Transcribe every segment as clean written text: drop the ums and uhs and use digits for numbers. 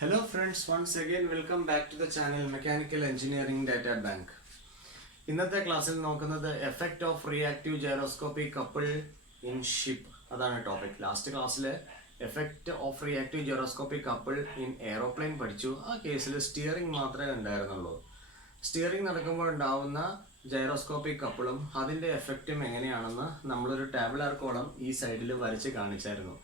Hello friends, once again welcome back to the channel Mechanical Engineering Data Bank. ഇന്നത്തെ ക്ലാസ്സിൽ നോക്കുന്നത് effect of reactive gyroscopic couple in ship. അതാണ് topic. Last ക്ലാസ്സിൽ effect of reactive gyroscopic couple in aeroplane പഠിച്ചു. ആ കേസിൽ steering മാത്രമേ ഉണ്ടായിരുന്നുള്ളൂ. സ്റ്റിയറിംഗ് നടക്കുമ്പോൾ ഉണ്ടാവുന്ന ഗൈറോസ്കോപ്പിക് കപ്പിളും അതിൻ്റെ എഫക്റ്റും എങ്ങനെയാണെന്ന് നമ്മളൊരു ടാബുലാർ കോളം ഈ സൈഡിൽ വരച്ച് കാണിച്ചായിരുന്നു.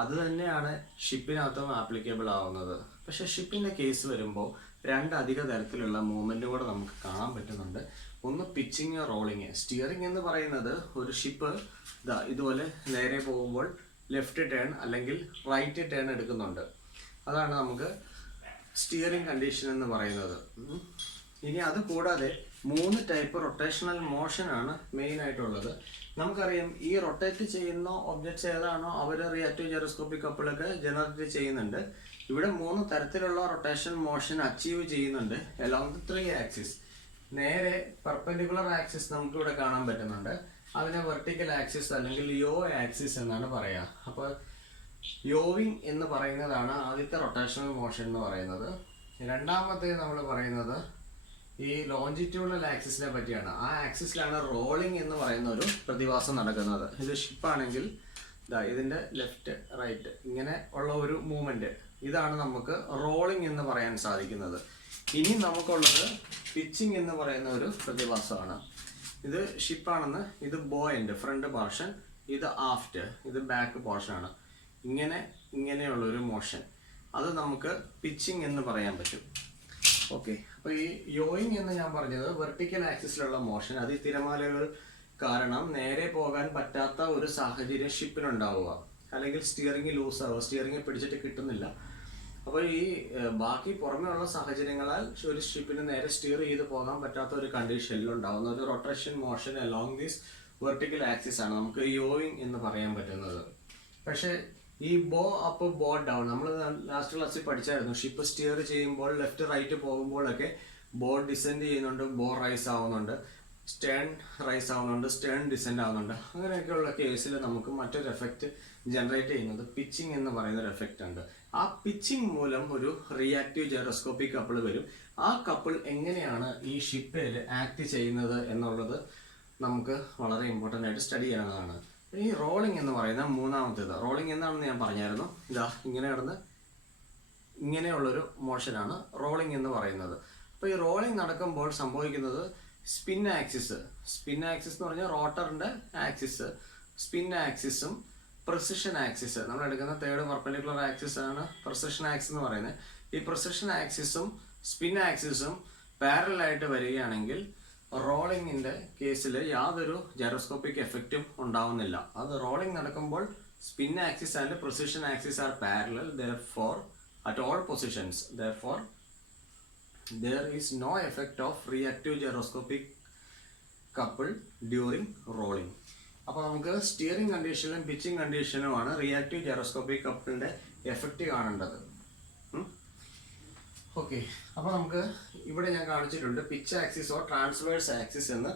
അത് തന്നെയാണ് ഷിപ്പിനകത്തും ആപ്ലിക്കബിൾ ആവുന്നത്. പക്ഷെ ഷിപ്പിൻ്റെ കേസ് വരുമ്പോൾ അധിക തരത്തിലുള്ള മൂവ്മെൻറ്റും കൂടെ നമുക്ക് കാണാൻ പറ്റുന്നുണ്ട്. ഒന്ന് പിച്ചിങ്, റോളിങ്. സ്റ്റിയറിംഗ് എന്ന് പറയുന്നത് ഒരു ഷിപ്പ് ഇതുപോലെ നേരെ പോകുമ്പോൾ ലെഫ്റ്റ് ടേൺ അല്ലെങ്കിൽ റൈറ്റ് ടേൺ എടുക്കുന്നുണ്ട്. അതാണ് നമുക്ക് സ്റ്റിയറിംഗ് കണ്ടീഷൻ എന്ന് പറയുന്നത്. ഇനി അത് കൂടാതെ 3 ടൈപ്പ് റൊട്ടേഷണൽ മോഷനാണ് മെയിൻ ആയിട്ടുള്ളത്. നമുക്കറിയാം, ഈ റൊട്ടേറ്റ് ചെയ്യുന്ന ഒബ്ജക്ട്സ് ഏതാണോ അവർ റിയാക്റ്റീവ് ഗൈറോസ്കോപ്പിക് കപ്പിളൊക്കെ ജനറേറ്റ് ചെയ്യുന്നുണ്ട്. ഇവിടെ 3 തരത്തിലുള്ള റൊട്ടേഷൻ മോഷൻ അച്ചീവ് ചെയ്യുന്നുണ്ട് അലോങ് ദി 3 ആക്സിസ്. നേരെ പെർപെൻഡിക്കുലർ ആക്സിസ് നമുക്ക് ഇവിടെ കാണാൻ പറ്റുന്നുണ്ട്. അതിനെ വെർട്ടിക്കൽ ആക്സിസ് അല്ലെങ്കിൽ യോ ആക്സിസ് എന്നാണ് പറയുക. അപ്പോൾ യോവിങ് എന്ന് പറയുന്നതാണ് ആദ്യത്തെ റൊട്ടേഷണൽ മോഷൻ എന്ന് പറയുന്നത്. രണ്ടാമത്തെ നമ്മൾ പറയുന്നത് ഈ ലോഞ്ചിറ്റ്യൂണൽ ആക്സിസിനെ പറ്റിയാണ്. ആ ആക്സിസിലാണ് റോളിംഗ് എന്ന് പറയുന്ന ഒരു പ്രതിഭാസം നടക്കുന്നത്. ഇത് ഷിപ്പാണെങ്കിൽ ഇതിൻ്റെ ലെഫ്റ്റ് റൈറ്റ് ഇങ്ങനെ ഉള്ള ഒരു മൂവ്മെൻറ്റ്, ഇതാണ് നമുക്ക് റോളിംഗ് എന്ന് പറയാൻ സാധിക്കുന്നത്. ഇനി നമുക്കുള്ളത് പിച്ചിങ് എന്ന് പറയുന്ന ഒരു പ്രതിഭാസമാണ്. ഇത് ഷിപ്പാണെന്ന്, ഇത് ബോയൻ്റ് ഫ്രണ്ട് പോർഷൻ, ഇത് ആഫ്റ്റ്, ഇത് ബാക്ക് പോർഷനാണ്. ഇങ്ങനെയുള്ളൊരു മോഷൻ, അത് നമുക്ക് പിച്ചിങ് എന്ന് പറയാൻ പറ്റും. ഓക്കെ, അപ്പോൾ ഈ യോയിങ് എന്ന് ഞാൻ പറഞ്ഞത് വെർട്ടിക്കൽ ആക്സിസിലുള്ള മോഷൻ. അത് ഈ തിരമാലകൾ കാരണം നേരെ പോകാൻ പറ്റാത്ത ഒരു സാഹചര്യം ഷിപ്പിനുണ്ടാവുക, അല്ലെങ്കിൽ സ്റ്റിയറിംഗ് ലൂസ് ആവുക, സ്റ്റിയറിംഗ് പിടിച്ചിട്ട് കിട്ടുന്നില്ല. അപ്പോൾ ഈ ബാക്കി പുറമേ ഉള്ള സാഹചര്യങ്ങളാൽ ഒരു ഷിപ്പിന് നേരെ സ്റ്റിയർ ചെയ്ത് പോകാൻ പറ്റാത്ത ഒരു കണ്ടീഷനിൽ ഉണ്ടാകുന്ന ഒരു rotation motion along these vertical axis ആണ് നമുക്ക് യോയിങ് എന്ന് പറയാൻ പറ്റുന്നത്. പക്ഷേ ഈ ബോ അപ്പ് ബോ ഡൗൺ നമ്മൾ ലാസ്റ്റ് ക്ലാസ്സിൽ പഠിച്ചായിരുന്നു. ഷിപ്പ് സ്റ്റിയർ ചെയ്യുമ്പോൾ ലെഫ്റ്റ് റൈറ്റ് പോകുമ്പോഴൊക്കെ ബോ ഡിസെൻഡ് ചെയ്യുന്നുണ്ട്, ബോ റൈസ് ആവുന്നുണ്ട്, സ്റ്റേൺ റൈസ് ആവുന്നുണ്ട്, സ്റ്റേൺ ഡിസെൻഡ് ആവുന്നുണ്ട്. അങ്ങനെയൊക്കെയുള്ള കേസിൽ നമുക്ക് മറ്റൊരു എഫക്റ്റ് ജനറേറ്റ് ചെയ്യുന്നത് പിച്ചിങ് എന്ന് പറയുന്ന ഒരു എഫക്റ്റ് ഉണ്ട്. ആ പിച്ചിങ് മൂലം ഒരു റിയാക്റ്റീവ് ഗൈറോസ്കോപ്പിക് കപ്പിൾ വരും. ആ കപ്പിൾ എങ്ങനെയാണ് ഈ ഷിപ്പിൽ ആക്ട് ചെയ്യുന്നത് എന്നുള്ളത് നമുക്ക് വളരെ ഇമ്പോർട്ടൻ്റ് ആയിട്ട് സ്റ്റഡി ചെയ്യേണ്ടതാണ്. ഈ റോളിംഗ് എന്ന് പറയുന്ന മൂന്നാമത്തേത്. റോളിംഗ് എന്താണെന്ന് ഞാൻ പറഞ്ഞായിരുന്നു. ഇങ്ങനെ കിടന്ന് ഇങ്ങനെയുള്ളൊരു മോഷനാണ് റോളിംഗ് എന്ന് പറയുന്നത്. അപ്പോൾ ഈ റോളിംഗ് നടക്കുമ്പോൾ സംഭവിക്കുന്നത് സ്പിൻ ആക്സിസ് എന്ന് പറഞ്ഞാൽ റോട്ടറിൻ്റെ ആക്സിസ്, സ്പിൻ ആക്സിസും പ്രിസിഷൻ ആക്സിസ്, നമ്മൾ എടുക്കുന്ന തേർഡ് പെർപെൻഡിക്കുലർ ആക്സിസ് ആണ് പ്രിസിഷൻ ആക്സിസ് എന്ന് പറയുന്നത്. ഈ പ്രിസിഷൻ ആക്സിസും സ്പിൻ ആക്സിസും പാരലായിട്ട് വരികയാണെങ്കിൽ റോളിങ്ങിൻ്റെ കേസിൽ യാതൊരു ഗൈറോസ്കോപ്പിക് എഫക്റ്റും ഉണ്ടാവുന്നില്ല. അത് റോളിംഗ് നടക്കുമ്പോൾ spin axis and precision axis R parallel, therefore at all positions, therefore there is no effect of reactive gyroscopic couple during rolling. അപ്പോൾ നമുക്ക് സ്റ്റിയറിംഗ് കണ്ടീഷനിലും പിച്ചിങ് കണ്ടീഷനുമാണ് റിയാക്റ്റീവ് ഗൈറോസ്കോപ്പിക് കപ്പിളിൻ്റെ എഫക്റ്റ് കാണേണ്ടത്. ഓക്കെ, അപ്പോൾ നമുക്ക് ഇവിടെ ഞാൻ കാണിച്ചിട്ടുണ്ട് pitch axis or transverse axis എന്ന്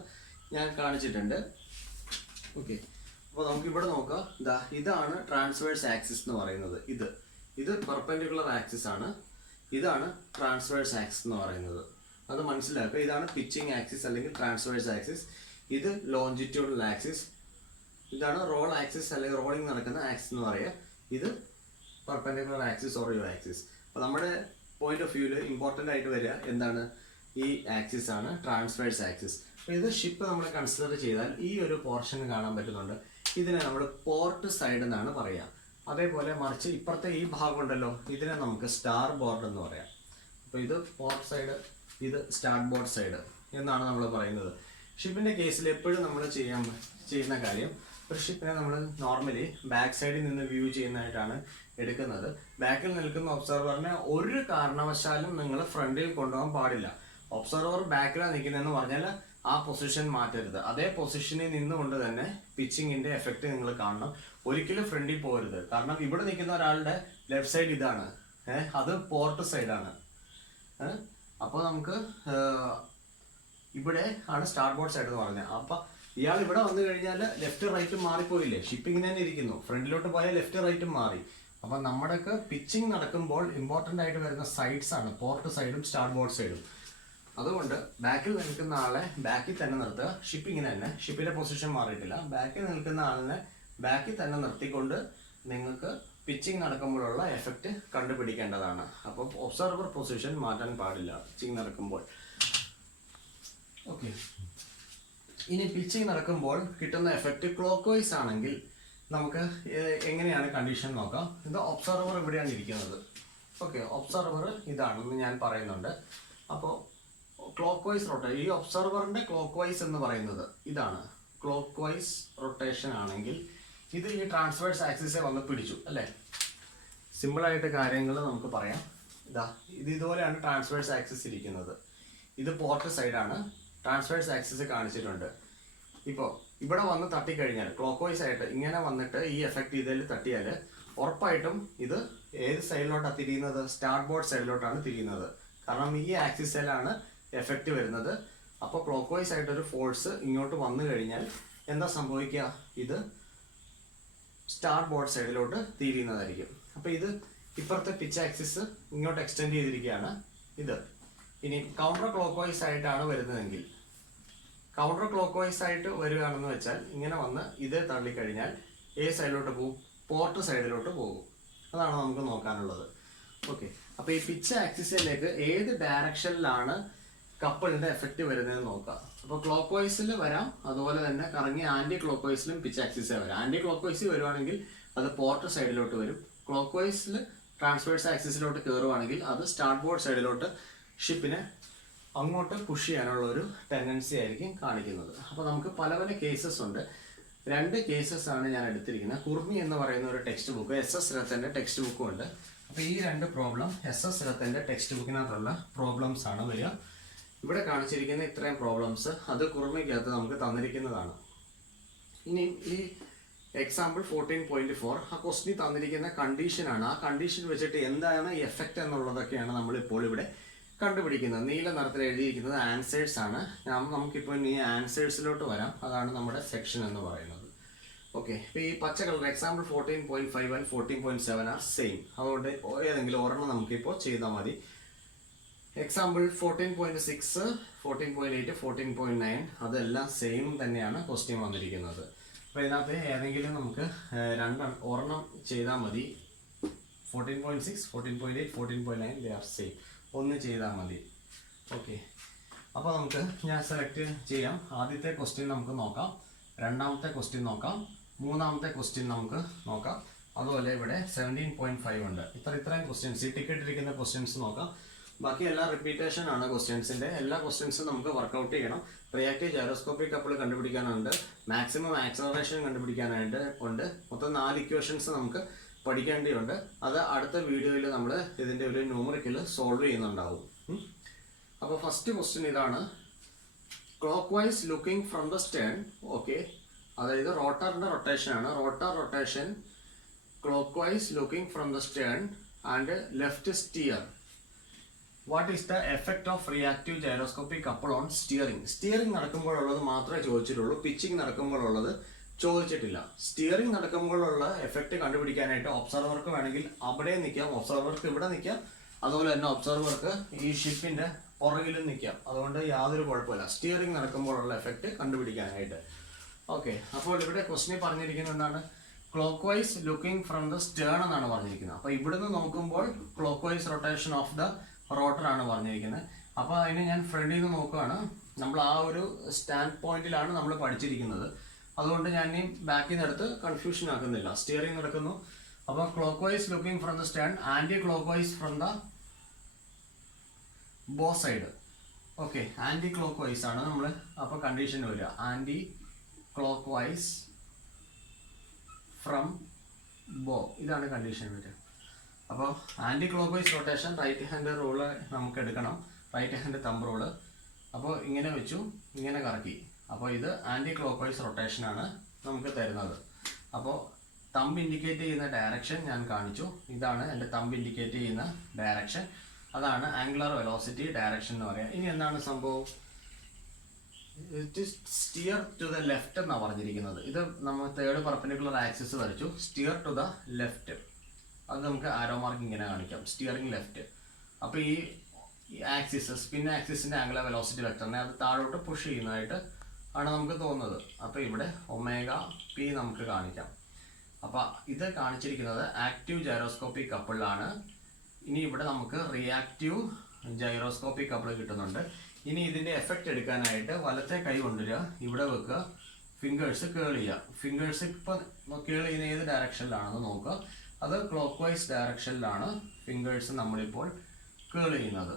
ഞാൻ കാണിച്ചിട്ടുണ്ട്. ഓക്കെ, അപ്പോൾ നമുക്ക് ഇവിടെ നോക്കാം. ഇതാണ് ട്രാൻസ്വേഴ്സ് ആക്സിസ് എന്ന് പറയുന്നത്. ഇത് പെർപെൻഡിക്കുലർ ആക്സിസ് ആണ്, ഇതാണ് ട്രാൻസ്വേഴ്സ് ആക്സിസ് എന്ന് പറയുന്നത്. അത് മനസ്സിലാക്കുക. ഇതാണ് പിച്ചിങ് ആക്സിസ് അല്ലെങ്കിൽ ട്രാൻസ്വേഴ്സ് ആക്സിസ്, ഇത് ലോഞ്ചിറ്റ്യൂഡൽ ആക്സിസ്, ഇതാണ് റോൾ ആക്സിസ് അല്ലെങ്കിൽ റോളിംഗ് നടക്കുന്ന ആക്സിസ് എന്ന് പറയുക. ഇത് പെർപെൻഡിക്കുലർ ആക്സിസ് ഓർ യോ ആക്സിസ്. അപ്പോൾ നമ്മുടെ പോയിന്റ് ഓഫ് വ്യൂവിൽ ഇമ്പോർട്ടൻ്റ് ആയിട്ട് വരിക എന്താണ്? ഈ ആക്സിസ് ആണ് ട്രാൻസ്വേഴ്സ് ആക്സിസ്. അപ്പോൾ ഇത് ഷിപ്പ് നമ്മൾ കൺസിഡർ ചെയ്താൽ ഈ ഒരു പോർഷൻ കാണാൻ പറ്റുന്നുണ്ട്. ഇതിനെ നമ്മൾ പോർട്ട് സൈഡ് എന്നാണ് പറയുക. അതേപോലെ മറിച്ച് ഇപ്പുറത്തെ ഈ ഭാഗം ഉണ്ടല്ലോ, ഇതിനെ നമുക്ക് സ്റ്റാർ ബോർഡ് എന്ന് പറയാം. അപ്പോൾ ഇത് പോർട്ട് സൈഡ്, ഇത് സ്റ്റാർട്ട് ബോർഡ് സൈഡ് എന്നാണ് നമ്മൾ പറയുന്നത്. ഷിപ്പിൻ്റെ കേസിൽ എപ്പോഴും നമ്മൾ ചെയ്യുന്ന കാര്യം, ഒരു ഷിപ്പിനെ നമ്മൾ നോർമലി ബാക്ക് സൈഡിൽ നിന്ന് വ്യൂ ചെയ്യുന്നതായിട്ടാണ് എടുക്കുന്നത്. ബാക്കിൽ നിൽക്കുന്ന ഒബ്സർവറിനെ ഒരു കാരണവശാലും നിങ്ങൾ ഫ്രണ്ടിൽ കൊണ്ടുപോകാൻ പാടില്ല. ഒബ്സർവർ ബാക്കിലാണ് നിൽക്കുന്നതെന്ന് പറഞ്ഞാൽ ആ പൊസിഷൻ മാറ്റരുത്. അതേ പൊസിഷനിൽ നിന്നുകൊണ്ട് തന്നെ പിച്ചിങ്ങിൻ്റെ എഫക്റ്റ് നിങ്ങൾ കാണണം. ഒരിക്കലും ഫ്രണ്ടിൽ പോകരുത്. കാരണം ഇവിടെ നിൽക്കുന്ന ഒരാളുടെ ലെഫ്റ്റ് സൈഡ് ഇതാണ്, അത് പോർട്ട് സൈഡാണ്. അപ്പോൾ നമുക്ക് ഇവിടെ ആണ് സ്റ്റാർട്ട് ബോർഡ് സൈഡ് എന്ന് പറഞ്ഞത്. അപ്പം ഇയാൾ ഇവിടെ വന്നു കഴിഞ്ഞാൽ ലെഫ്റ്റ് റൈറ്റും മാറിപ്പോയില്ലേ? ഷിപ്പിങ്ങിന് തന്നെ ഇരിക്കുന്നു. ഫ്രണ്ടിലോട്ട് പോയാൽ ലെഫ്റ്റ് റൈറ്റും മാറി. അപ്പം നമ്മുടെയൊക്കെ പിച്ചിങ് നടക്കുമ്പോൾ ഇമ്പോർട്ടൻ്റ് ആയിട്ട് വരുന്ന സൈഡ്സ് ആണ് പോർട്ട് സൈഡും സ്റ്റാർബോർഡ് സൈഡും. അതുകൊണ്ട് ബാക്കിൽ നിൽക്കുന്ന ആളെ ബാക്കിൽ തന്നെ നിർത്തുക. ഷിപ്പിങ്ങിന് തന്നെ, ഷിപ്പിന്റെ പൊസിഷൻ മാറിയിട്ടില്ല. ബാക്കിൽ നിൽക്കുന്ന ആളിനെ ബാക്കിൽ തന്നെ നിർത്തിക്കൊണ്ട് നിങ്ങൾക്ക് പിച്ചിങ് നടക്കുമ്പോഴുള്ള എഫക്റ്റ് കണ്ടുപിടിക്കേണ്ടതാണ്. അപ്പോൾ ഒബ്സർവർ പൊസിഷൻ മാറ്റാൻ പാടില്ല പിച്ചിങ് നടക്കുമ്പോൾ. ഓക്കെ, ഇനി പിച്ചിങ് നടക്കുമ്പോൾ കിട്ടുന്ന എഫക്റ്റ് ക്ലോക്ക് വൈസ് ആണെങ്കിൽ നമുക്ക് എങ്ങനെയാണ് കണ്ടീഷൻ നോക്കാം. ഇത് ഒബ്സർവർ ഇവിടെയാണ് ഇരിക്കുന്നത്. ഓക്കെ, ഒബ്സർവർ ഇതാണെന്ന് ഞാൻ പറയുന്നുണ്ട്. അപ്പോൾ ക്ലോക്ക് വൈസ് റൊട്ടേഷൻ, ഈ ഒബ്സർവറിന്റെ ക്ലോക്ക് വൈസ് എന്ന് പറയുന്നത് ഇതാണ്. ക്ലോക്ക് വൈസ് റൊട്ടേഷൻ ആണെങ്കിൽ ഇത് ഈ ട്രാൻസ്വേഴ്സ് ആക്സിസെ വന്ന് പിടിച്ചു അല്ലേ. സിമ്പിളായിട്ട് കാര്യങ്ങൾ നമുക്ക് പറയാം. ഇത് ഇതുപോലെയാണ് ട്രാൻസ്വേഴ്സ് ആക്സിസ് ഇരിക്കുന്നത്. ഇത് പോർട്ട് സൈഡാണ്. ട്രാൻസ്വേഴ്സ് ആക്സിസ് കാണിച്ചിട്ടുണ്ട്. ഇപ്പോൾ ഇവിടെ വന്ന് തട്ടിക്കഴിഞ്ഞാൽ ക്ലോക്ക് വൈസ് ആയിട്ട് ഇങ്ങനെ വന്നിട്ട് ഈ എഫക്റ്റ് ഇതിൽ തട്ടിയാൽ ഉറപ്പായിട്ടും ഇത് ഏത് സൈഡിലോട്ടാണ് തിരിയുന്നത്? സ്റ്റാർബോർഡ് സൈഡിലോട്ടാണ് തിരിയുന്നത്. കാരണം ഈ ആക്സിസിലാണ് എഫക്റ്റ് വരുന്നത്. അപ്പോൾ ക്ലോക്ക് വൈസ് ആയിട്ടൊരു ഫോഴ്സ് ഇങ്ങോട്ട് വന്നു കഴിഞ്ഞാൽ എന്താ സംഭവിക്കുക? ഇത് സ്റ്റാർബോർഡ് സൈഡിലോട്ട് തിരിയുന്നതായിരിക്കും. അപ്പോൾ ഇത് ഇപ്പുറത്തെ പിച്ച് ആക്സിസ് ഇങ്ങോട്ട് എക്സ്റ്റെൻഡ് ചെയ്തിരിക്കുകയാണ് ഇത്. ഇനി കൗണ്ടർ ക്ലോക്ക് വൈസ് ആയിട്ടാണ് വരുന്നതെങ്കിൽ, കൗണ്ടർ ക്ലോക്ക് വൈസ് ആയിട്ട് വരികയാണെന്ന് വെച്ചാൽ ഇങ്ങനെ വന്ന് ഇത് തള്ളിക്കഴിഞ്ഞാൽ ഏത് സൈഡിലോട്ട് പോകും? പോർട്ട് സൈഡിലോട്ട് പോകും. അതാണ് നമുക്ക് നോക്കാനുള്ളത്. ഓക്കെ, അപ്പോൾ ഈ പിച്ച് ആക്സിസിലേക്ക് ഏത് ഡയറക്ഷനിലാണ് കപ്പിളിന്റെ എഫക്റ്റ് വരുന്നതെന്ന് നോക്കാം. അപ്പോൾ ക്ലോക്ക് വൈസിൽ വരാം, അതുപോലെ തന്നെ കറങ്ങി ആന്റി ക്ലോക്ക് വൈസിലും പിച്ച് ആക്സിസേ വരാം. ആന്റി ക്ലോക്ക് വൈസിൽ വരുവാണെങ്കിൽ അത് പോർട്ട് സൈഡിലോട്ട് വരും. ക്ലോക്ക് വൈസിൽ ട്രാൻസ്വേഴ്സ് ആക്സിസിലോട്ട് കയറുവാണെങ്കിൽ അത് സ്റ്റാർബോർഡ് സൈഡിലോട്ട് ഷിപ്പിനെ അങ്ങോട്ട് പുഷ് ചെയ്യാനുള്ള ഒരു ടെൻഡൻസി ആയിരിക്കും കാണിക്കുന്നത്. അപ്പോൾ നമുക്ക് പല പല കേസസ് ഉണ്ട്. 2 കേസസ് ആണ് ഞാൻ എടുത്തിരിക്കുന്നത്. കുർമി എന്ന് പറയുന്ന ഒരു ടെക്സ്റ്റ് ബുക്ക്, SS രത്തൻ്റെ ടെക്സ്റ്റ് ബുക്കും ഉണ്ട്. അപ്പോൾ ഈ 2 പ്രോബ്ലം SS രത്തൻ്റെ ടെക്സ്റ്റ് ബുക്കിനകത്തുള്ള പ്രോബ്ലംസ് ആണ് വരിക. ഇവിടെ കാണിച്ചിരിക്കുന്ന ഇത്രയും പ്രോബ്ലംസ് അത് കുർമിക്കകത്ത് നമുക്ക് തന്നിരിക്കുന്നതാണ്. ഇനി ഈ എക്സാമ്പിൾ 14.4 ആ ക്വസ്റ്റ്യൻ തന്നിരിക്കുന്ന കണ്ടീഷനാണ്. ആ കണ്ടീഷൻ വെച്ചിട്ട് എന്താണ് എഫക്റ്റ് എന്നുള്ളതൊക്കെയാണ് നമ്മളിപ്പോൾ ഇവിടെ കണ്ടുപിടിക്കുന്നത്. നീല നിറത്തിൽ എഴുതിയിരിക്കുന്നത് ആൻസേഴ്സ് ആണ്. നമുക്കിപ്പോൾ ഇനി ആൻസേഴ്സിലോട്ട് വരാം. അതാണ് നമ്മുടെ സെക്ഷൻ എന്ന് പറയുന്നത്. ഓക്കെ, ഇപ്പോൾ ഈ പച്ച colour example 14.5 and 14.7 are same. അതുകൊണ്ട് ഏതെങ്കിലും ഒരെണ്ണം നമുക്കിപ്പോൾ ചെയ്താൽ മതി. എക്സാമ്പിൾ 14.6, 14.8, 14.9 അതെല്ലാം സെയിം തന്നെയാണ് ക്വസ്റ്റ്യൻ വന്നിരിക്കുന്നത്. അപ്പോൾ ഇതിനകത്ത് ഏതെങ്കിലും നമുക്ക് ഒരെണ്ണം ചെയ്താൽ മതി. 14.6, 14.8, 14.9 ദേ ആർ സെയിം. ഒന്ന് ചെയ്താൽ മതി. ഓക്കെ, അപ്പോൾ നമുക്ക് ഞാൻ സെലക്ട് ചെയ്യാം. ആദ്യത്തെ ക്വസ്റ്റ്യൻ നമുക്ക് നോക്കാം, രണ്ടാമത്തെ ക്വസ്റ്റ്യൻ നോക്കാം, മൂന്നാമത്തെ ക്വസ്റ്റ്യൻ നമുക്ക് നോക്കാം. അതുപോലെ ഇവിടെ 17.5 ഉണ്ട്. ഇത്രയും ക്വസ്റ്റ്യൻസ്, ഈ ടിക്കറ്റ് ഇരിക്കുന്ന ക്വസ്റ്റ്യൻസ് നോക്കാം. ബാക്കി എല്ലാം റിപ്പീറ്റേഷൻ ആണ് ക്വസ്റ്റ്യൻസിൻ്റെ. എല്ലാ ക്വസ്റ്റ്യൻസും നമുക്ക് വർക്കൗട്ട് ചെയ്യണം. റിയാക്റ്റീവ് ജൈറോസ്കോപ്പിക് കപ്പിൾ കണ്ടുപിടിക്കാനുണ്ട്, മാക്സിമം ആക്സലറേഷൻ കണ്ടുപിടിക്കാനായിട്ട് ഉണ്ട്. മൊത്തം 4 ഇക്വേഷൻസ് നമുക്ക് പഠിക്കേണ്ടിയുണ്ട്. അത് അടുത്ത വീഡിയോയിൽ നമ്മൾ ഇതിൻ്റെ ഒരു ന്യൂമറിക്കൽ സോൾവ് ചെയ്യുന്നുണ്ടാവും. അപ്പോൾ ഫസ്റ്റ് ക്വസ്റ്റ്യൻ ഇതാണ്. Clockwise looking from the stern. Okay, അതായത് റോട്ടറിൻ്റെ റൊട്ടേഷൻ ആണ്. Rotor rotation clockwise looking from the stern and left steer. What is the effect of reactive gyroscopic couple on steering? Steering നടക്കുമ്പോഴുള്ളത് മാത്രമേ ചോദിച്ചിട്ടുള്ളൂ, pitching നടക്കുമ്പോഴുള്ളത് ചോദിച്ചിട്ടില്ല. Steering നടക്കുമ്പോഴുള്ള effect കണ്ടുപിടിക്കാനായിട്ട് ഒബ്സർവർക്ക് വേണമെങ്കിൽ അവിടെ നിൽക്കാം, ഒബ്സർവർക്ക് ഇവിടെ നിൽക്കാം, അതുപോലെ തന്നെ ഒബ്സർവർക്ക് ഈ ഷിപ്പിന്റെ പുറകിലും നിൽക്കാം. അതുകൊണ്ട് യാതൊരു കുഴപ്പമില്ല സ്റ്റിയറിംഗ് നടക്കുമ്പോഴുള്ള എഫക്റ്റ് കണ്ടുപിടിക്കാനായിട്ട്. ഓക്കെ, അപ്പോൾ ഇവിടെ ക്വസ്റ്റ്യൻ പറഞ്ഞിരിക്കുന്നത് എന്താണ്? Clock vice looking from the Stern എന്നാണ് പറഞ്ഞിരിക്കുന്നത്. അപ്പോൾ ഇവിടുന്ന് നോക്കുമ്പോൾ clock vice rotation of the rotor ആണ് പറഞ്ഞിരിക്കുന്നത്. അപ്പോൾ അതിന് ഞാൻ ഫ്രണ്ടിൽ നിന്ന് നോക്കുകയാണ്. നമ്മൾ ആ ഒരു സ്റ്റാൻഡ് പോയിന്റിലാണ് നമ്മൾ പഠിച്ചിരിക്കുന്നത്. അതുകൊണ്ട് ഞാൻ ഈ ബാക്കിൽ നിന്ന് എടുത്ത് കൺഫ്യൂഷൻ ആക്കുന്നില്ല. സ്റ്റിയറിംഗ് നടക്കുന്നു. അപ്പോൾ clockwise looking from the stand, anti clock vice from the bow side. Okay, anticlockwise ആണ് നമ്മൾ അപ്പോൾ കണ്ടീഷൻ വരിക. ആന്റി ക്ലോക്ക് വൈസ് ഫ്രം ബോ, ഇതാണ് കണ്ടീഷൻ വരിക. അപ്പോൾ anti clock vice rotation right hand rule നമുക്ക് എടുക്കണം, റൈറ്റ് ഹാൻഡ് തമ്പ് റൂള്. അപ്പോൾ ഇങ്ങനെ വെച്ചു, ഇങ്ങനെ കറക്കി. അപ്പോൾ ഇത് ആന്റി ക്ലോക്ക് വൈസ് റൊട്ടേഷനാണ് നമുക്ക് തരുന്നത്. അപ്പോൾ തമ്പ് ഇൻഡിക്കേറ്റ് ചെയ്യുന്ന ഡയറക്ഷൻ ഞാൻ കാണിച്ചു. ഇതാണ് എൻ്റെ തമ്പ് ഇൻഡിക്കേറ്റ് ചെയ്യുന്ന ഡയറക്ഷൻ. അതാണ് ആംഗുലർ വെലോസിറ്റി ഡയറക്ഷൻ എന്ന് പറയാം. ഇനി എന്താണ് സംഭവം? It is steer to the left എന്നാണ് പറഞ്ഞിരിക്കുന്നത്. ഇത് നമ്മൾ തേർഡ് പെർപെൻഡിക്കുലർ ആക്സിസ് വരച്ചു. Steer to the left. അത് നമുക്ക് ആരോ മാർക്ക് ഇങ്ങനെ കാണിക്കാം. Steering left. അപ്പോൾ ഈ ആക്സിസ് സ്പിൻ ആക്സിസിൻ്റെ ആംഗുലർ വെലോസിറ്റി വെക്ടറിനെ അത് താഴോട്ട് പുഷ് ചെയ്യുന്നതായിട്ട് ആണ് നമുക്ക് തോന്നുന്നത്. അപ്പോൾ ഇവിടെ ഒമേഗ പി നമുക്ക് കാണിക്കാം. അപ്പോൾ ഇത് കാണിച്ചിരിക്കുന്നത് ആക്റ്റീവ് ജൈറോസ്കോപ്പിക് കപ്പിളിലാണ്. ഇനി ഇവിടെ നമുക്ക് റിയാക്റ്റീവ് ജൈറോസ്കോപ്പിക് കപ്പിൾ കിട്ടുന്നുണ്ട്. ഇനി ഇതിൻ്റെ എഫക്റ്റ് എടുക്കാനായിട്ട് വലത്തെ കൈ കൊണ്ടുവരിക, ഇവിടെ വെക്കുക, ഫിംഗേഴ്സ് കേൾ ചെയ്യുക. ഫിംഗേഴ്സ് ഇപ്പം കേൾ ചെയ്യുന്ന ഏത് ഡയറക്ഷനിലാണെന്ന് നോക്കുക. അത് ക്ലോക്ക് വൈസ് ഡയറക്ഷനിലാണ് ഫിംഗേഴ്സ് നമ്മളിപ്പോൾ കേൾ ചെയ്യുന്നത്.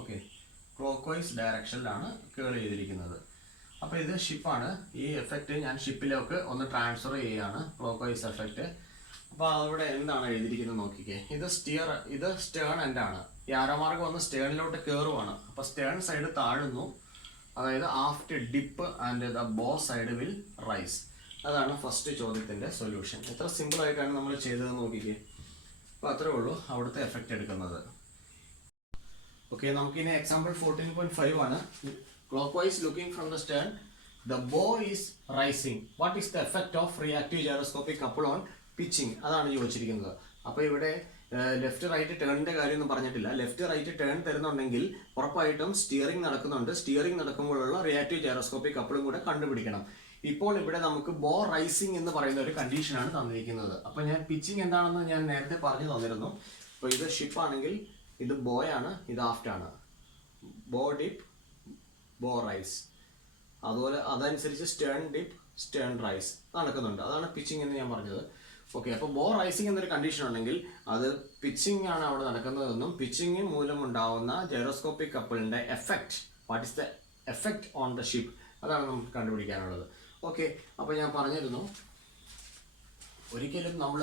ഓക്കെ, ക്ലോക്ക് വൈസ് ഡയറക്ഷനിലാണ് കേൾ ചെയ്തിരിക്കുന്നത്. അപ്പോൾ ഇത് ഷിപ്പാണ്. ഈ എഫക്റ്റ് ഞാൻ ഷിപ്പിലേക്ക് ഒന്ന് ട്രാൻസ്ഫർ ചെയ്യുകയാണ്, ക്ലോക്ക് വൈസ് എഫക്റ്റ്. അപ്പോൾ അവിടെ എന്താണ് എഴുതിയിരിക്കുന്നത് നോക്കിക്കേ. ഇത് സ്റ്റേൺ എൻഡാണ്. ഈ ആരോമാർഗം ഒന്ന് സ്റ്റേണിലോട്ട് കയറുവാണ്. അപ്പോൾ സ്റ്റേൺ സൈഡ് താഴുന്നു, അതായത് after dip and the bow side will rice. അതാണ് ഫസ്റ്റ് ചോദ്യത്തിൻ്റെ സൊല്യൂഷൻ. എത്ര സിമ്പിളായിട്ടാണ് നമ്മൾ ചെയ്തത് നോക്കിക്കേ. അപ്പോൾ അത്രേ ഉള്ളൂ അവിടുത്തെ എഫക്റ്റ് എടുക്കുന്നത്. ഓക്കെ, നമുക്കിനി എക്സാമ്പിൾ 14.5 ആണ്. Clockwise looking from the stern, the bow is rising. What is the effect of reactive gyroscopic couple on pitching? അതാണ് ചോദിച്ചിരിക്കുന്നത്. അപ്പോൾ ഇവിടെ ലെഫ്റ്റ് റൈറ്റ് ടേണിൻ്റെ കാര്യമൊന്നും പറഞ്ഞിട്ടില്ല. ലെഫ്റ്റ് റൈറ്റ് ടേൺ തരുന്നുണ്ടെങ്കിൽ ഉറപ്പായിട്ടും സ്റ്റിയറിംഗ് നടക്കുന്നുണ്ട്. സ്റ്റിയറിംഗ് നടക്കുമ്പോഴുള്ള റിയാക്റ്റീവ് ജൈറോസ്കോപ്പിക് കപ്പിളും കൂടെ കണ്ടുപിടിക്കണം. ഇപ്പോൾ ഇവിടെ നമുക്ക് ബോ റൈസിംഗ് എന്ന് പറയുന്ന ഒരു കണ്ടീഷനാണ് തന്നിരിക്കുന്നത്. അപ്പോൾ ഞാൻ പിച്ചിങ് എന്താണെന്ന് ഞാൻ നേരത്തെ പറഞ്ഞു തന്നിരുന്നു. അപ്പോൾ ഇത് ഷിപ്പാണെങ്കിൽ ഇത് ബോയാണ്, ഇത് ആഫ്റ്റാണ്. ബോ ഡിപ്പ്, ബോ റൈസ്. അതുപോലെ അതനുസരിച്ച് സ്റ്റേൺ ഡിപ്പ്, സ്റ്റേൺ റൈസ് നടക്കുന്നുണ്ട്. അതാണ് പിച്ചിങ് എന്ന് ഞാൻ പറഞ്ഞത്. ഓക്കെ, അപ്പോൾ ബോ റൈസിംഗ് എന്നൊരു കണ്ടീഷൻ ഉണ്ടെങ്കിൽ അത് പിച്ചിങ് ആണ് അവിടെ നടക്കുന്നതെന്നും പിച്ചിങ് മൂലമുണ്ടാവുന്ന ജൈറോസ്കോപ്പിക് കപ്പിളിൻ്റെ effect, what is the effect on the ship, അതാണ് നമുക്ക് കണ്ടുപിടിക്കാനുള്ളത്. ഓക്കെ, അപ്പോൾ ഞാൻ പറഞ്ഞിരുന്നു ഒരിക്കലും നമ്മൾ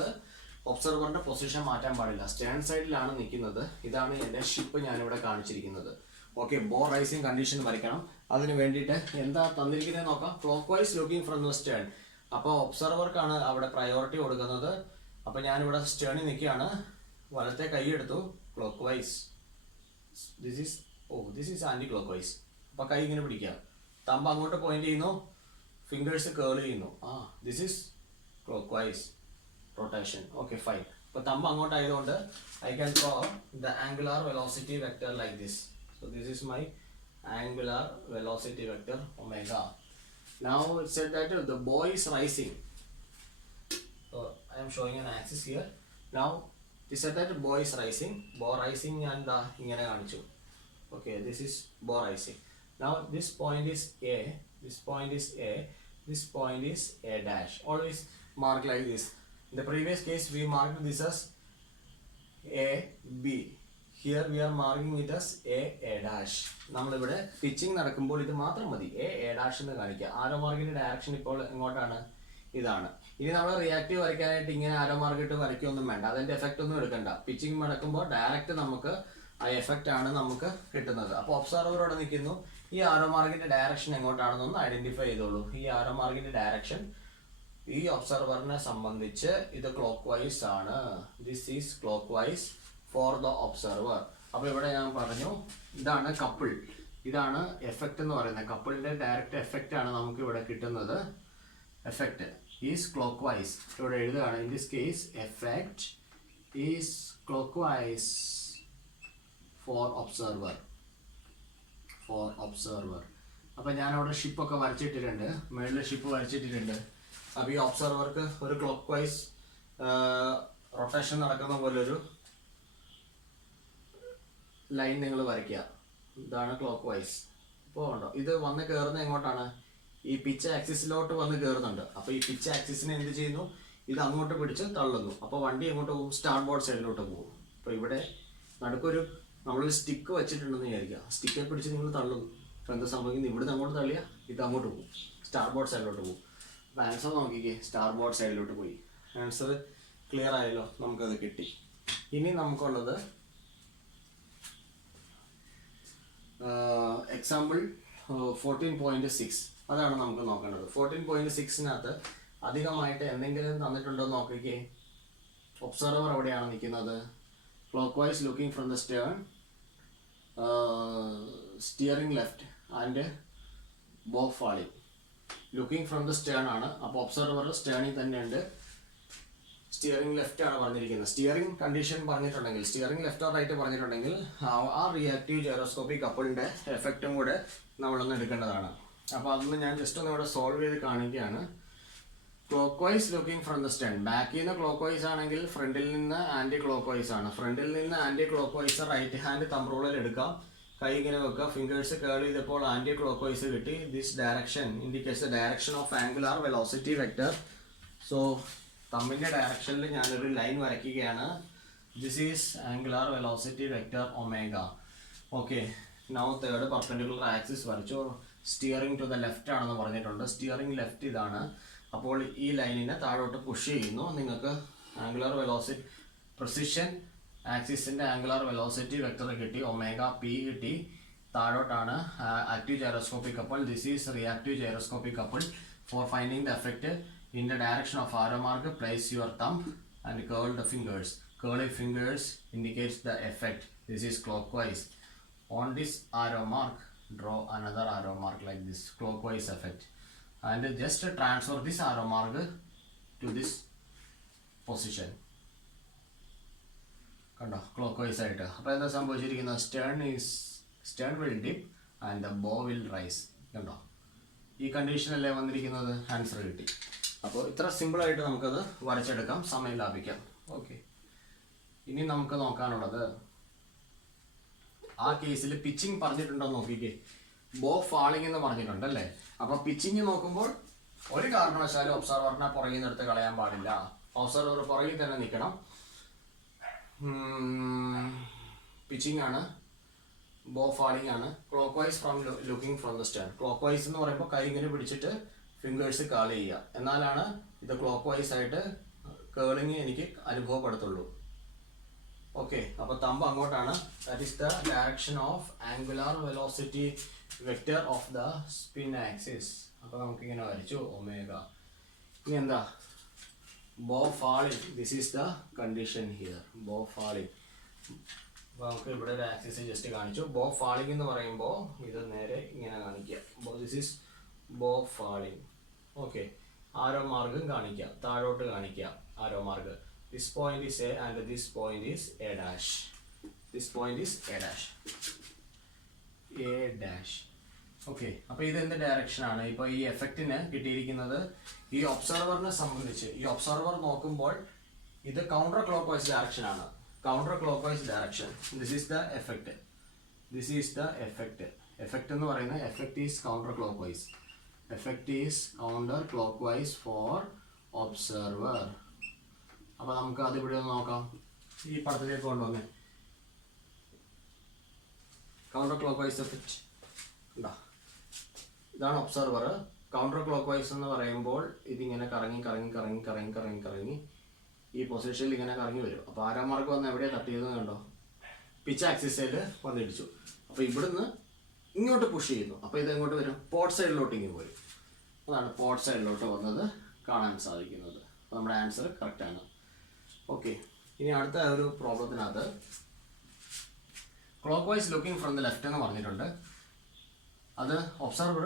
ഒബ്സർവറിൻ്റെ പൊസിഷൻ മാറ്റാൻ പാടില്ല. സ്റ്റേൺ സൈഡിലാണ് നിൽക്കുന്നത്. ഇതാണ് എൻ്റെ ഷിപ്പ് ഞാനിവിടെ കാണിച്ചിരിക്കുന്നത്. ഓക്കെ, ബോ റൈസിംഗ് കണ്ടീഷൻ വരയ്ക്കണം. അതിന് വേണ്ടിയിട്ട് എന്താ തന്നിരിക്കുന്നത് നോക്കാം. Clock vice looking from the Stern. അപ്പോൾ ഒബ്സർവർക്കാണ് അവിടെ പ്രയോറിറ്റി കൊടുക്കുന്നത്. അപ്പോൾ ഞാനിവിടെ സ്റ്റേണിൽ നിൽക്കുകയാണ്, വലത്തെ കൈ എടുത്തു, clockwise. This is anticlockwise. അപ്പോൾ കൈ ഇങ്ങനെ പിടിക്കുക, തമ്പ് അങ്ങോട്ട് പോയിന്റ് ചെയ്യുന്നു, ഫിംഗേഴ്സ് കേൾ ചെയ്യുന്നു. This is clock vice rotation. Okay, fine. അപ്പോൾ തമ്പ് അങ്ങോട്ടായതുകൊണ്ട് I can draw the angular velocity vector like this. So this is my angular velocity vector omega. Now it said that the boy is rising. So I am showing an axis here. Now it said that boy is rising. Boy rising and ingane kaanichu. Okay, this is boy rising. Now this point is A. This point is A. This point is A dash. Always mark like this. In the previous case we marked this as A B. Here we are marking it as A dash. നമ്മളിവിടെ pitching നടക്കുമ്പോൾ ഇത് മാത്രം മതി, A dash എന്ന് കാണിക്കുക. ആരോ മാർക്കിന്റെ direction ഇപ്പോൾ എങ്ങോട്ടാണ്? ഇതാണ്. ഇനി നമ്മൾ റിയാക്റ്റീവ് വരയ്ക്കാനായിട്ട് ഇങ്ങനെ ആരോ മാർക്ക് ഇട്ട് വരയ്ക്കൊന്നും വേണ്ട, അതിന്റെ എഫക്റ്റ് ഒന്നും എടുക്കണ്ട. പിച്ചിങ് നടക്കുമ്പോൾ ഡയറക്റ്റ് നമുക്ക് ആ എഫക്റ്റ് ആണ് നമുക്ക് കിട്ടുന്നത്. അപ്പോൾ ഒബ്സർവറോടെ നിൽക്കുന്നു, ഈ ആരോ മാർക്കിന്റെ ഡയറക്ഷൻ എങ്ങോട്ടാണെന്നൊന്ന് ഐഡന്റിഫൈ ചെയ്തോളൂ. ഈ ആരോ മാർക്കിന്റെ ഡയറക്ഷൻ ഈ ഒബ്സർവറിനെ സംബന്ധിച്ച് ഇത് ക്ലോക്ക് വൈസ് ആണ്. This is clockwise for the observer. അപ്പോൾ ഇവിടെ ഞാൻ പറഞ്ഞു ഇതാണ് കപ്പിൾ, ഇതാണ് എഫക്റ്റ് എന്ന് പറയുന്നത്. കപ്പിളിന്റെ ഡയറക്റ്റ് എഫക്റ്റ് ആണ് നമുക്ക് ഇവിടെ കിട്ടുന്നത്. എഫക്റ്റ് ഈസ് ക്ലോക്ക് വൈസ് ഇവിടെ എഴുതുകയാണ്. In this case effect is clockwise for observer. അപ്പം ഞാൻ അവിടെ ഷിപ്പൊക്കെ വരച്ചിട്ടിട്ടുണ്ട്, മേളിൽ ഷിപ്പ് വരച്ചിട്ടിട്ടുണ്ട്. അപ്പോൾ ഈ ഒബ്സർവർക്ക് ഒരു ക്ലോക്ക് വൈസ് റൊട്ടേഷൻ നടക്കുന്ന പോലൊരു ലൈൻ നിങ്ങൾ വരയ്ക്കുക. ഇതാണ് ക്ലോക്ക് വൈസ്. ഇപ്പോൾ ഉണ്ടോ, ഇത് വന്ന് കയറുന്ന എങ്ങോട്ടാണ്? ഈ പിച്ച് ആക്സിസിലോട്ട് വന്ന് കയറുന്നുണ്ട്. അപ്പോൾ ഈ പിച്ച് ആക്സിസിനെ എന്ത് ചെയ്യുന്നു? ഇത് അങ്ങോട്ട് പിടിച്ച് തള്ളുന്നു. അപ്പോൾ വണ്ടി എങ്ങോട്ട് പോകും? സ്റ്റാർട്ട് ബോർഡ് സൈഡിലോട്ട് പോകും. അപ്പോൾ ഇവിടെ നടുക്കൊരു നമ്മളൊരു സ്റ്റിക്ക് വെച്ചിട്ടുണ്ടെന്ന് വിചാരിക്കുക. സ്റ്റിക്കെ പിടിച്ച് നിങ്ങൾ തള്ളുന്നു. അപ്പോൾ എന്താ സംഭവിക്കുന്നത്? ഇവിടുന്ന് അങ്ങോട്ട് തള്ളിയാൽ ഇത് അങ്ങോട്ട് പോകും, സ്റ്റാർട്ട് ബോർഡ് സൈഡിലോട്ട് പോകും. അപ്പോൾ ആൻസർ നോക്കിക്കേ, സ്റ്റാർട്ട് ബോർഡ് സൈഡിലോട്ട് പോയി. ആൻസർ ക്ലിയർ ആയല്ലോ, നമുക്കത് കിട്ടി. ഇനി നമുക്കുള്ളത് എക്സാമ്പിൾ 14.6 അതാണ് നമുക്ക് നോക്കേണ്ടത്. 14.6-നകത്ത് അധികമായിട്ട് എന്തെങ്കിലും തന്നിട്ടുണ്ടോ നോക്കിക്കേ. ഒബ്സർവർ എവിടെയാണ് നിൽക്കുന്നത്? Clockwise looking from the stern, steering left and bow falling. Looking from the stern ആണ്. അപ്പോൾ ഒബ്സർവർ സ്റ്റേണിൽ തന്നെയുണ്ട്. സ്റ്റിയറിംഗ് ലെഫ്റ്റ് ആണ് പറഞ്ഞിരിക്കുന്നത്. സ്റ്റിയറിംഗ് കണ്ടീഷൻ പറഞ്ഞിട്ടുണ്ടെങ്കിൽ, സ്റ്റിയറിംഗ് ലെഫ്റ്റ് ഓർ റൈറ്റ് പറഞ്ഞിട്ടുണ്ടെങ്കിൽ ആ റിയാക്റ്റീവ് ജൈറോസ്കോപ്പിക് കപ്പിളിൻ്റെ എഫക്റ്റും കൂടെ നമ്മളൊന്ന് എടുക്കേണ്ടതാണ്. അപ്പോൾ അതൊന്ന് ഞാൻ ജസ്റ്റ് ഒന്ന് ഇവിടെ സോൾവ് ചെയ്ത് കാണിക്കുകയാണ്. Clock vice looking from the Stern. ബാക്കിൽ നിന്ന് ക്ലോക്ക് വൈസ് ആണെങ്കിൽ ഫ്രണ്ടിൽ നിന്ന് ആൻറ്റി ക്ലോക്ക് വൈസ് ആണ്. ഫ്രണ്ടിൽ നിന്ന് anticlockwise right hand thumb റൂളിൽ എടുക്കാം, കൈ ഇങ്ങനെ വെക്കുക, ഫിംഗേഴ്സ് കേൾ ചെയ്തപ്പോൾ ആൻറ്റി ക്ലോക്ക് വൈസ് കിട്ടി. This direction indicates the direction of angular velocity vector. So തമ്മിൻ്റെ ഡയറക്ഷനിൽ ഞാനൊരു ലൈൻ വരയ്ക്കുകയാണ്. This is angular velocity vector omega. Okay, now third perpendicular axis വരച്ചു. സ്റ്റിയറിംഗ് ടു ദ ലെഫ്റ്റ് ആണെന്ന് പറഞ്ഞിട്ടുണ്ട്. Steering left ഇതാണ്. അപ്പോൾ ഈ ലൈനിനെ താഴോട്ട് പുഷ് ചെയ്യുന്നു. നിങ്ങൾക്ക് ആംഗുലാർ വെലോസിറ്റി പ്രിസിഷൻ ആക്സിസിൻ്റെ ആംഗുലാർ വെലോസിറ്റി വെക്ടർ കിട്ടി, ഒമേഗ പി കിട്ടി. താഴോട്ടാണ് active gyroscopic couple. This is reactive gyroscopic couple. For finding the effect in the direction of arrow mark, place your thumb and curl the fingers. Curly fingers indicates the effect. This is clockwise. On this arrow mark, draw another arrow mark like this, clockwise effect. And just transfer this arrow mark to this position. കണ്ടോ, clockwise ആയിട്ട്. അപ്പോൾ എന്താ സംഭവിച്ചിരിക്കുന്നത്? Stern will dip and the ബോ will rice. കണ്ടോ, ഈ കണ്ടീഷനല്ലേ വന്നിരിക്കുന്നത്. Answer കിട്ടി. അപ്പോൾ ഇത്ര സിമ്പിളായിട്ട് നമുക്കത് വരച്ചെടുക്കാം, സമയം ലാഭിക്കാം. ഓക്കെ, ഇനി നമുക്ക് നോക്കാനുള്ളത് ആ കേസിൽ പിച്ചിങ് പറഞ്ഞിട്ടുണ്ടോ നോക്കിക്കേ. ബോ ഫാളിംഗ് എന്ന് പറഞ്ഞിട്ടുണ്ട് അല്ലേ. അപ്പോൾ പിച്ചിങ് നോക്കുമ്പോൾ ഒരു കാരണവശാലും ഒബ്സർവറിനെ പുറകിൽ നിന്ന് എടുത്ത് കളയാൻ പാടില്ല. ഒബ്സർവർ പുറകിൽ തന്നെ നിൽക്കണം. പിച്ചിങ് ആണ്, ബോ ഫാളിംഗ് ആണ്. Clock vice from looking from the Stern. Clock vice എന്ന് പറയുമ്പോൾ കൈ ഇങ്ങനെ പിടിച്ചിട്ട് ഫിംഗേഴ്സ് കാൾ ചെയ്യുക, എന്നാലാണ് ഇത് ക്ലോക്ക് വൈസ് ആയിട്ട് കേളിങ് എനിക്ക് അനുഭവപ്പെടുത്തുള്ളൂ. ഓക്കെ, അപ്പോൾ തമ്പ് അങ്ങോട്ടാണ്. That is the direction of angular velocity vector of the spin axis. അപ്പോൾ നമുക്കിങ്ങനെ വരച്ചു ഒമേഗ. ഇനി എന്താ? ബോ falling. This is the condition here, ബോ ഫാളിംഗ്. അപ്പോൾ നമുക്ക് ഇവിടെ ഒരു ആക്സിസ് ജസ്റ്റ് കാണിച്ചു. ബോ ഫാളിംഗ് എന്ന് പറയുമ്പോൾ ഇത് നേരെ ഇങ്ങനെ കാണിക്കുക. This is bow falling. Okay, arrow mark കാണിക്കുക, താഴോട്ട് കാണിക്കുക arrow mark. This point is A and this point is A dash. This point is A dash, A dash. Okay, അപ്പോൾ ഇത് എന്ത് ഡയറക്ഷനാണ്? ഇപ്പോൾ ഈ എഫക്റ്റിന് കിട്ടിയിരിക്കുന്നത് ഈ ഒബ്സർവറിനെ സംബന്ധിച്ച്. ഈ ഒബ്സർവർ നോക്കുമ്പോൾ ഇത് കൗണ്ടർ ക്ലോക്ക് വൈസ് ഡയറക്ഷൻ ആണ്. Counter clockwise direction. This is the effect. This is the effect. Effect എന്ന് പറയുന്നത് effect is counter clock vice. Effect is counter clockwise for observer. അപ്പോൾ നമുക്ക് അത് ഇവിടെ ഒന്ന് നോക്കാം. ഈ പടത്തിലേക്ക് കൊണ്ടുവന്നേ കൗണ്ടർ ക്ലോക്ക് വൈസ് എഫക്റ്റ്. ഇതാണ് ഒബ്സർവർ. കൗണ്ടർ ക്ലോക്ക് വൈസ് എന്ന് പറയുമ്പോൾ ഇതിങ്ങനെ കറങ്ങി കറങ്ങി കറങ്ങി കറങ്ങി കറങ്ങി കറങ്ങി ഈ പൊസിഷനിൽ ഇങ്ങനെ കറങ്ങി വരും. അപ്പോൾ ആരോ മാർക്ക് വന്ന് എവിടെയാണ് തട്ടിയത് കണ്ടോ? പിച്ച് ആക്സിസിൽ വന്നിടിച്ചു. അപ്പോൾ ഇവിടുന്ന് ഇങ്ങോട്ട് പുഷ് ചെയ്യുന്നു. അപ്പോൾ ഇത് എങ്ങോട്ട് വരും? പോർട്ട് സൈഡിലോട്ട് ഇങ്ങനെ വരും. അതാണ് പോർട്ട് സൈഡിലോട്ട് വന്നത് കാണാൻ സാധിക്കുന്നത്. അപ്പോൾ നമ്മുടെ ആൻസർ കറക്റ്റാണ്. ഓക്കെ, ഇനി അടുത്ത ഒരു പ്രോബ്ലത്തിനകത്ത് clockwise looking from the left എന്ന് പറഞ്ഞിട്ടുണ്ട്. അത് ഒബ്സർവർ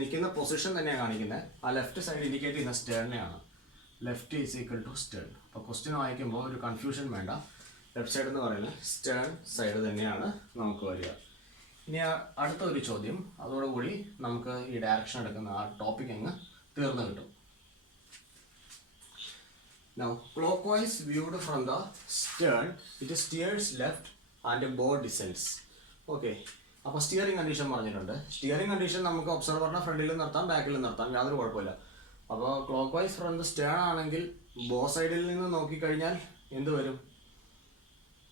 നിൽക്കുന്ന പൊസിഷൻ തന്നെയാണ് കാണിക്കുന്നത്. ആ ലെഫ്റ്റ് സൈഡ് ഇൻഡിക്കേറ്റ് ചെയ്യുന്ന സ്റ്റേണിനെയാണ്. Left is equal to stern. അപ്പോൾ ക്വസ്റ്റ്യൻ വായിക്കുമ്പോൾ ഒരു കൺഫ്യൂഷൻ വേണ്ട. ലെഫ്റ്റ് സൈഡ് എന്ന് പറയുന്നത് സ്റ്റേൺ സൈഡ് തന്നെയാണ് നമുക്ക് വരിക. ഇനി അടുത്തൊരു ചോദ്യം, അതോടുകൂടി നമുക്ക് ഈ ഡയറക്ഷൻ എടുക്കുന്ന ആ ടോപ്പിക് അങ്ങ് തീർന്നു കിട്ടും. Now, clockwise viewed from the stern, it steers left and bow descends. Okay. അപ്പോൾ സ്റ്റിയറിംഗ് കണ്ടീഷൻ പറഞ്ഞിട്ടുണ്ട്. സ്റ്റിയറിംഗ് കണ്ടീഷൻ നമുക്ക് ഒബ്സർവറിനെ ഫ്രണ്ടിൽ നിർത്താം, ബാക്കിൽ നിർത്താം, യാതൊരു കുഴപ്പമില്ല. അപ്പോൾ clock vice from the Stern ആണെങ്കിൽ ബോ സൈഡിൽ നിന്ന് നോക്കിക്കഴിഞ്ഞാൽ എന്ത് വരും?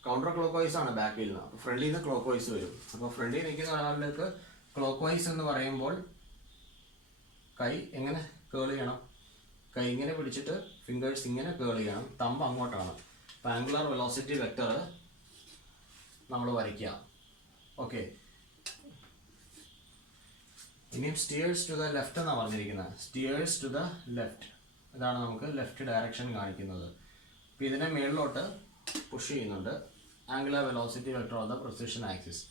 കൗണ്ടർ ക്ലോക്ക് വൈസ് ആണ് ബാക്കിൽ നിന്ന്. അപ്പോൾ ഫ്രണ്ടിൽ നിന്ന് ക്ലോക്ക് വൈസ് വരും. അപ്പോൾ ഫ്രണ്ടിൽ നിൽക്കുന്ന ഒരാളിലേക്ക് ക്ലോക്ക് വൈസ് എന്ന് പറയുമ്പോൾ കൈ എങ്ങനെ കേൾ ചെയ്യണം? കൈ ഇങ്ങനെ പിടിച്ചിട്ട് ഫിംഗേഴ്സ് ഇങ്ങനെ കേൾ ചെയ്യണം. തമ്പ് അങ്ങോട്ടാണ്. അപ്പോൾ ആംഗുലാർ വെലോസിറ്റി വെക്ടർ നമ്മൾ വരയ്ക്കുക. ഓക്കെ, ഇനിയും സ്റ്റിയേഴ്സ് ടു ദ ലെഫ്റ്റ് എന്നാണ് പറഞ്ഞിരിക്കുന്നത്. സ്റ്റിയേഴ്സ് ടു ദ ലെഫ്റ്റ്, ഇതാണ് നമുക്ക് ലെഫ്റ്റ് ഡയറക്ഷൻ കാണിക്കുന്നത്. അപ്പോൾ ഇതിനെ മേളിലോട്ട് പുഷ് ചെയ്യുന്നുണ്ട്. Angular velocity vector of the precision axis.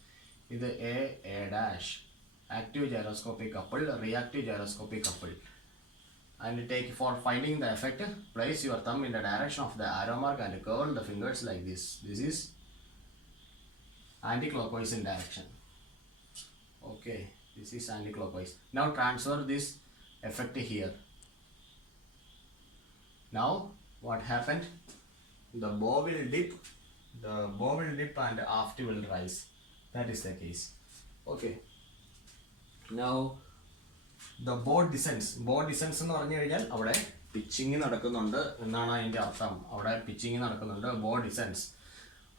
ഇത് A dash. Active gyroscopic couple, reactive gyroscopic couple. And take for finding the effect, place your thumb in the direction of the arrow mark and curl the fingers like this. This is anti-clockwise in direction. Okay, this is anti-clockwise. Now transfer this effect here. Now what happened? The bow will dip and aft will rise. That is the case. Okay. Now the bow descends എന്ന് പറഞ്ഞു കഴിഞ്ഞാൽ അവിടെ pitching നടക്കുന്നുണ്ട് എന്നാണ് അതിൻ്റെ അർത്ഥം. അവിടെ pitching നടക്കുന്നുണ്ട്, ബോ ഡിസെൻസ്.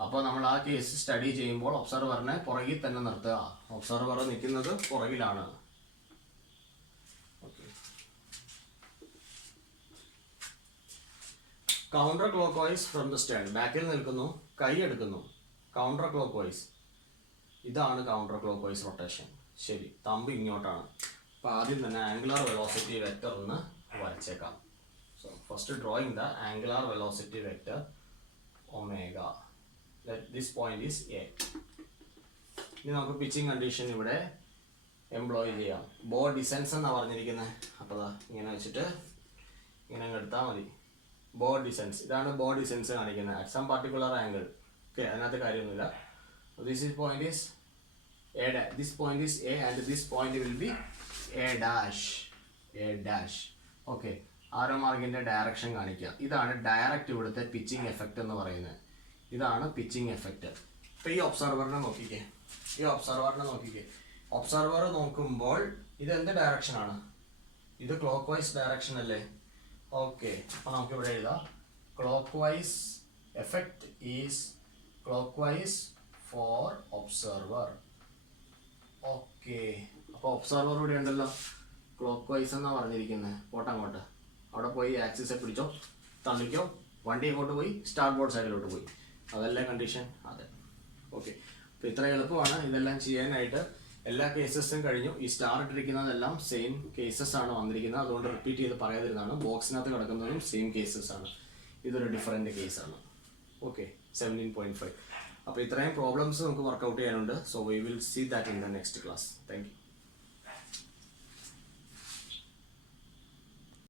അപ്പോൾ നമ്മൾ ആ കേസ് സ്റ്റഡി ചെയ്യുമ്പോൾ ഒബ്സർവറിനെ പുറകിൽ തന്നെ നിർത്തുക. ഒബ്സർവർ നിൽക്കുന്നത് പുറകിലാണ്. Counter clock vice from the stand. ബാക്കിൽ നിൽക്കുന്നു, കൈ എടുക്കുന്നു, കൗണ്ടർ ക്ലോക്ക് വൈസ്. ഇതാണ് കൗണ്ടർ ക്ലോക്ക് വൈസ് റൊട്ടേഷൻ. ശരി, തമ്പ് ഇങ്ങോട്ടാണ്. അപ്പോൾ ആദ്യം തന്നെ ആംഗുലാർ വെലോസിറ്റി വെക്ടർ ഒന്ന് വരച്ചേക്കാം. So first drawing the angular velocity vector omega. This point is A. ഇനി നമുക്ക് പിച്ചിങ് കണ്ടീഷൻ ഇവിടെ എംപ്ലോയ് ചെയ്യാം. ബോ ഡിസെൻസ് എന്നാണ് പറഞ്ഞിരിക്കുന്നത്. അപ്പോൾ ഇങ്ങനെ വെച്ചിട്ട് ഇങ്ങനെ അങ്ങ് എടുത്താൽ മതി. ബോ ഡിസെൻസ്, ഇതാണ് ബോ ഡിസെൻസ് കാണിക്കുന്നത് at some particular angle. Okay, അതിനകത്ത് കാര്യമൊന്നുമില്ല. This point is A dash. This point is A and this point will be A dash. A dash. Okay. ആരോ മാർക്കിന്റെ ഡയറക്ഷൻ കാണിക്കുക. ഇതാണ് ഡയറക്റ്റ് ഇവിടുത്തെ പിച്ചിങ് എഫക്റ്റ് എന്ന് പറയുന്നത്. ഇതാണ് പിച്ചിങ് എഫക്റ്റ്. ഇപ്പൊ ഈ ഒബ്സർവറിനെ നോക്കിക്കേ. ഒബ്സർവർ നോക്കുമ്പോൾ ഇത് എന്ത് ഡയറക്ഷനാണ്? ഇത് ക്ലോക്ക് വൈസ് ഡയറക്ഷൻ അല്ലേ? ഓക്കെ, അപ്പൊ നമുക്ക് ഇവിടെ എഴുതാം. Clockwise effect is clockwise for observer. Okay, അപ്പോൾ ഒബ്സർവർ ഇവിടെ ഉണ്ടല്ലോ, ക്ലോക്ക് വൈസ് എന്നാണ് പറഞ്ഞിരിക്കുന്നത്. പോട്ടെ അങ്ങോട്ട്, അവിടെ പോയി ആക്സിസെ പിടിച്ചോ, തള്ളിക്കോ, വണ്ടി അങ്ങോട്ട് പോയി സ്റ്റാർട്ട് ബോർഡ് സൈഡിലോട്ട് പോയി. അതല്ലേ കണ്ടീഷൻ? അതെ. ഓക്കെ, അപ്പോൾ ഇത്ര എളുപ്പമാണ് ഇതെല്ലാം ചെയ്യാനായിട്ട്. എല്ലാ കേസസും കഴിഞ്ഞു. ഈ സ്റ്റാർ ഇട്ടിരിക്കുന്നതെല്ലാം സെയിം കേസസ് ആണ് വന്നിരിക്കുന്നത്. അതുകൊണ്ട് റിപ്പീറ്റ് ചെയ്ത് പറയാതിരുന്നതാണ്. ബോക്സിനകത്ത് കിടക്കുന്നതും സെയിം കേസസ് ആണ്. ഇതൊരു ഡിഫറെൻറ്റ് കേസാണ്. ഓക്കെ, 17.5. അപ്പോൾ ഇത്രയും പ്രോബ്ലംസ് നമുക്ക് വർക്കൗട്ട് ചെയ്യാനുണ്ട്. So we will see that in the next class. Thank U.